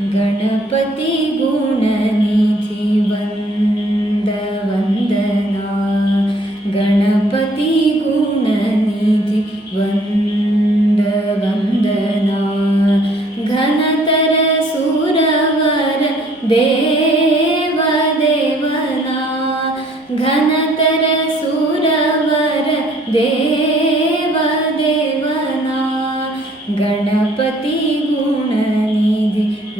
गणपति गुणनि वन्दना गणपति गुणनि वन्दना घनतर सूरवर देवादेवना घनतर सूरवर देवादेवना गणपति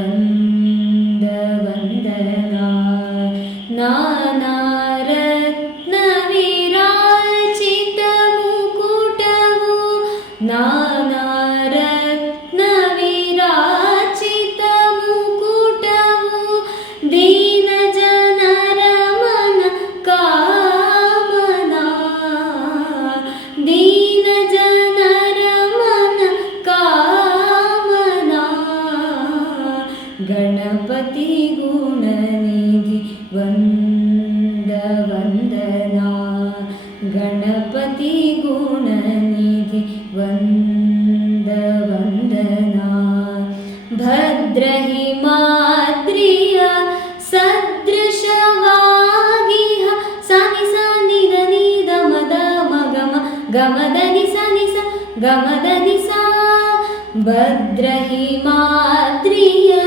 वन्दनारत्न विराचितकुटमु नाार पति गुणनिगे वन्द वन्दना गणपति वन्द वन्दना भद्रहि मात्रिया सदृशवादिह सनि सा निधमद मगम गमद नि गमद नि भद्रहि मात्रिया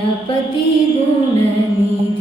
पति गुण